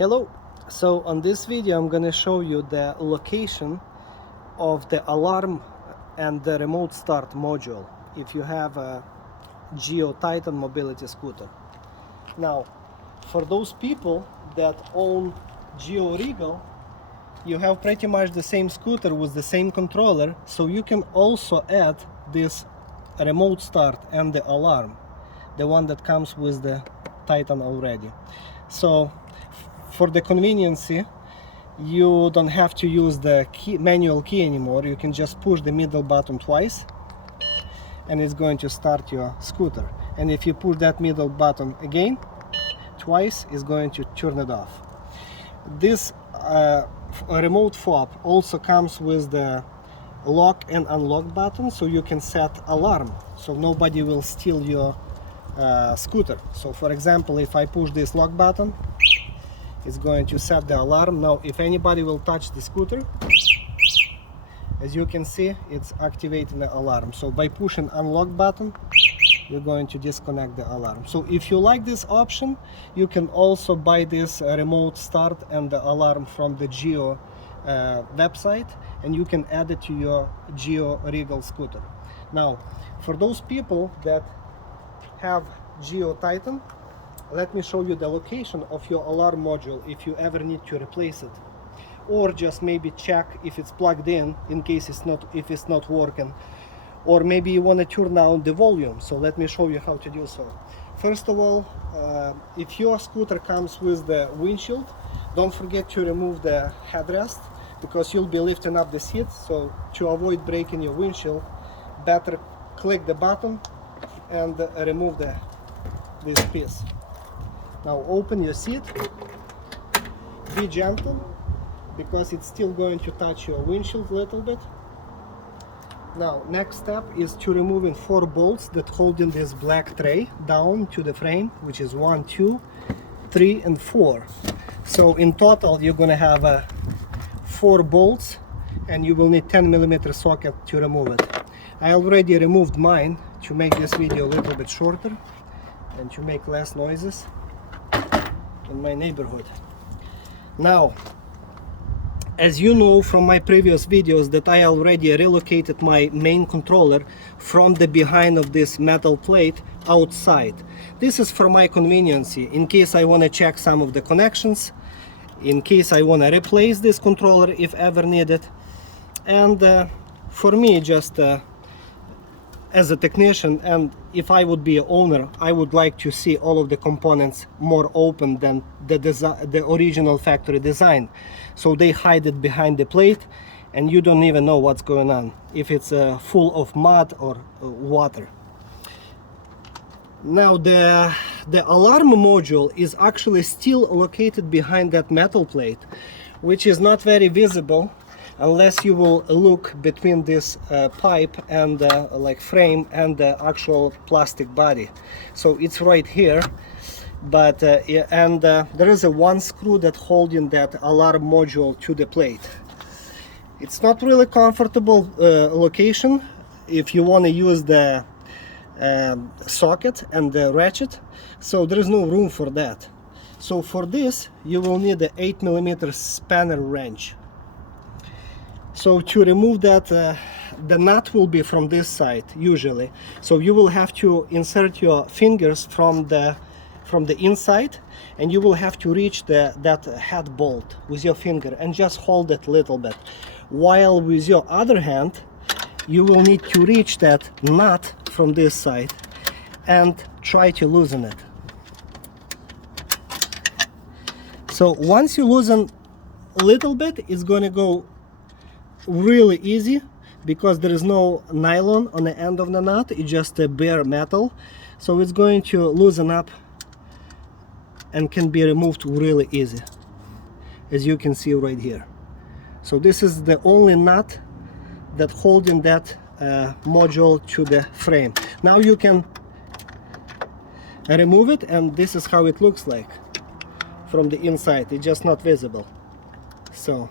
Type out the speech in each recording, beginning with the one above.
Hello. So on this video I'm going to show you the location of the alarm and the remote start module if you have a Gio Titan mobility scooter. Now for those people that own Gio Regal, you have pretty much the same scooter with the same controller, so you can also add this remote start and the alarm, the one that comes with the Titan already. So for the convenience, you don't have to use the manual key anymore. You can just push the middle button twice and it's going to start your scooter. And if you push that middle button again twice, it's going to turn it off. This remote fob also comes with the lock and unlock button, so you can set alarm so nobody will steal your scooter. So for example, if I push this lock button, it's going to set the alarm. Now if anybody will touch the scooter, as you can see, it's activating the alarm. So by pushing unlock button, you're going to disconnect the alarm. So if you like this option, you can also buy this remote start and the alarm from the Gio website, and you can add it to your Gio Regal scooter. Now for those people that have Gio Titan, let me show you the location of your alarm module if you ever need to replace it, or just maybe check if it's plugged in case it's not working, or maybe you want to turn down the volume. So let me show you how to do so. First of all, if your scooter comes with the windshield, don't forget to remove the headrest, because you'll be lifting up the seat. So to avoid breaking your windshield, better click the button and remove this piece. Now open your seat, be gentle because it's still going to touch your windshield a little bit. Now next step is to removing 4 bolts that hold in this black tray down to the frame, which is 1, 2, 3 and 4. So in total you're going to have 4 bolts, and you will need 10mm socket to remove it. I already removed mine to make this video a little bit shorter and to make less noises in my neighborhood. Now, as you know from my previous videos, that I already relocated my main controller from the behind of this metal plate outside. This is for my convenience, in case I want to check some of the connections, in case I want to replace this controller if ever needed, and for me, just as a technician, and if I would be an owner, I would like to see all of the components more open than the original factory design. So they hide it behind the plate and you don't even know what's going on, if it's full of mud or water. Now the alarm module is actually still located behind that metal plate, which is not very visible unless you will look between this pipe and like frame and the actual plastic body. So it's right here, but there is one screw that holding that alarm module to the plate. It's not really comfortable location if you want to use the socket and the ratchet, so there is no room for that. So for this you will need a 8mm spanner wrench. So to remove that, the nut will be from this side usually, so you will have to insert your fingers from the inside, and you will have to reach that head bolt with your finger and just hold it a little bit, while with your other hand you will need to reach that nut from this side and try to loosen it. So once you loosen a little bit, it's going to go really easy, because there is no nylon on the end of the nut, it's just a bare metal, so it's going to loosen up and can be removed really easy, as you can see right here. So this is the only nut that holding that module to the frame. Now you can remove it, and this is how it looks like from the inside. It's just not visible. So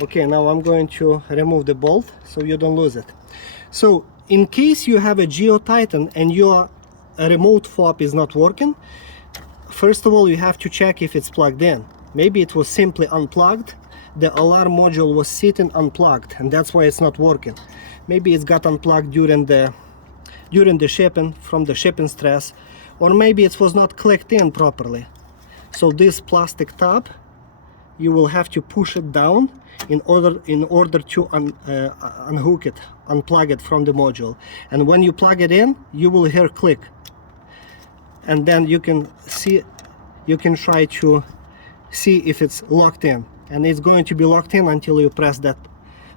okay, now I'm going to remove the bolt so you don't lose it. So in case you have a Gio Titan and your remote fob is not working, first of all you have to check if it's plugged in. maybe it was simply unplugged. The alarm module was sitting unplugged, and that's why it's not working. Maybe it's got unplugged during the shipping, from the shipping stress, or maybe it was not clicked in properly. So this plastic tab, you will have to push it down in order to unhook it, unplug it from the module. And when you plug it in, you will hear click, and then you can try to see if it's locked in, and it's going to be locked in until you press that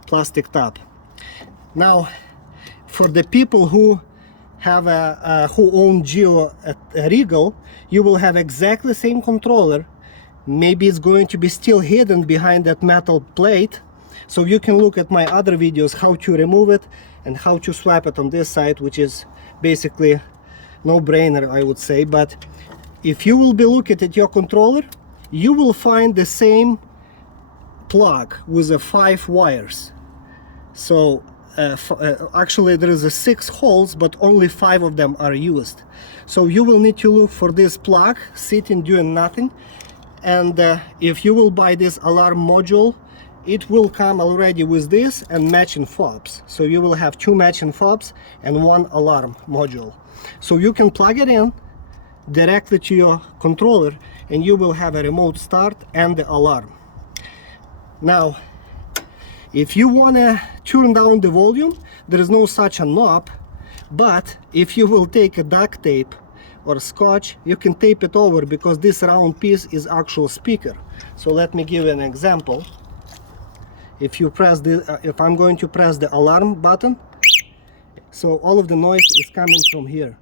plastic tab. Now, for the people who have who own Gio Regal, you will have exactly the same controller. Maybe it's going to be still hidden behind that metal plate, so you can look at my other videos how to remove it and how to swap it on this side, which is basically no-brainer, I would say. But if you will be looking at your controller, you will find the same plug with the 5 wires. So actually there is 6 holes, but only 5 of them are used. So you will need to look for this plug sitting doing nothing. And if you will buy this alarm module, it will come already with this and matching fobs. So you will have 2 matching fobs and 1 alarm module. So you can plug it in directly to your controller, and you will have a remote start and the alarm. Now, if you want to turn down the volume, there is no such a knob, but if you will take a duct tape or scotch, you can tape it over, because this round piece is actual speaker. So let me give you an example. If you press if I'm going to press the alarm button, so all of the noise is coming from here.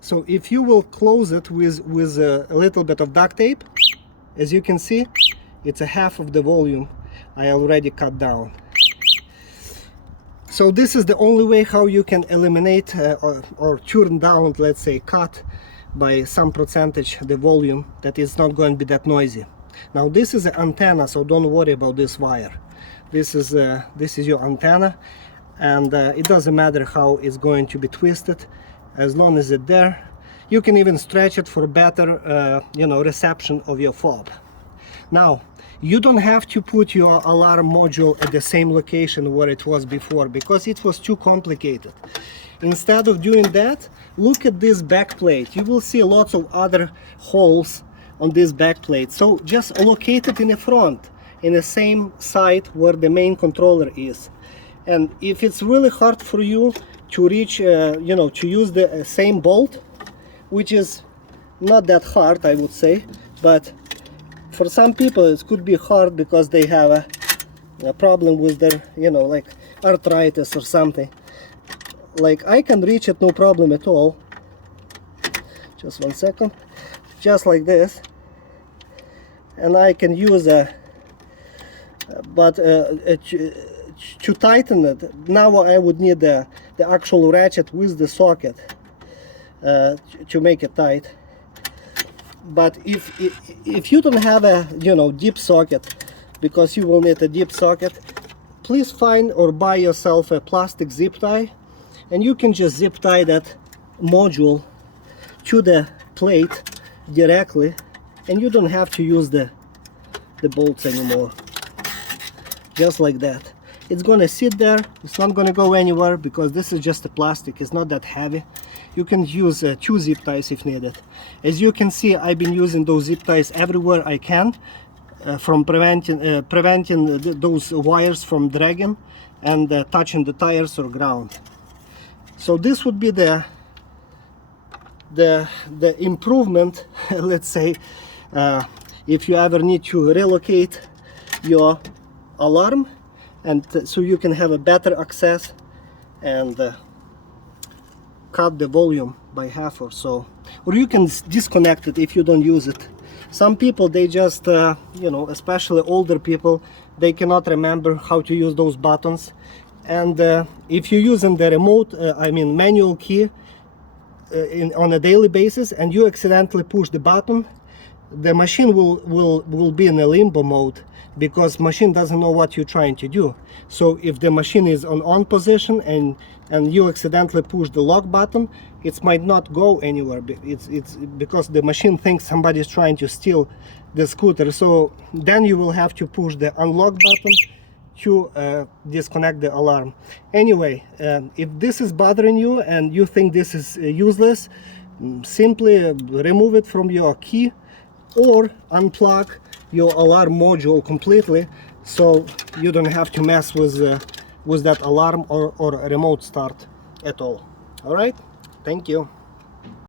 So if you will close it with a little bit of duct tape, as you can see, it's a half of the volume I already cut down. So this is the only way how you can eliminate or turn down, let's say, cut by some percentage the volume, that is not going to be that noisy. Now this is an antenna, so don't worry about this wire. This is your antenna, and it doesn't matter how it's going to be twisted, as long as it's there. You can even stretch it for better reception of your fob. Now, you don't have to put your alarm module at the same location where it was before, because it was too complicated. Instead of doing that, look at this back plate. You will see lots of other holes on this back plate. So just locate it in the front, in the same side where the main controller is. And if it's really hard for you to reach, to use the same bolt, which is not that hard, I would say, but for some people it could be hard because they have a problem with their, like arthritis or something. Like, I can reach it no problem at all. Just 1 second. Just like this. And I can use to tighten it, now I would need the actual ratchet with the socket to make it tight. But if you don't have a deep socket, because you will need a deep socket, please find or buy yourself a plastic zip tie, and you can just zip tie that module to the plate directly, and you don't have to use the bolts anymore. Just like that. It's gonna sit there, it's not gonna go anywhere, because this is just a plastic, it's not that heavy. You can use 2 zip ties if needed. As you can see, I've been using those zip ties everywhere I can, from preventing those wires from dragging and touching the tires or ground. So this would be the improvement, let's say, if you ever need to relocate your alarm, and so you can have a better access and cut the volume by half or so, or you can disconnect it if you don't use it. Some people, they just especially older people, they cannot remember how to use those buttons, and if you're using the remote manual key on a daily basis, and you accidentally push the button, the machine will be in a limbo mode, because machine doesn't know what you're trying to do. So if the machine is on position and you accidentally push the lock button, it might not go anywhere. It's because the machine thinks somebody's trying to steal the scooter. So then you will have to push the unlock button to disconnect the alarm. Anyway, if this is bothering you and you think this is useless, simply remove it from your key or unplug your alarm module completely, so you don't have to mess with that alarm or remote start at all. All right, thank you.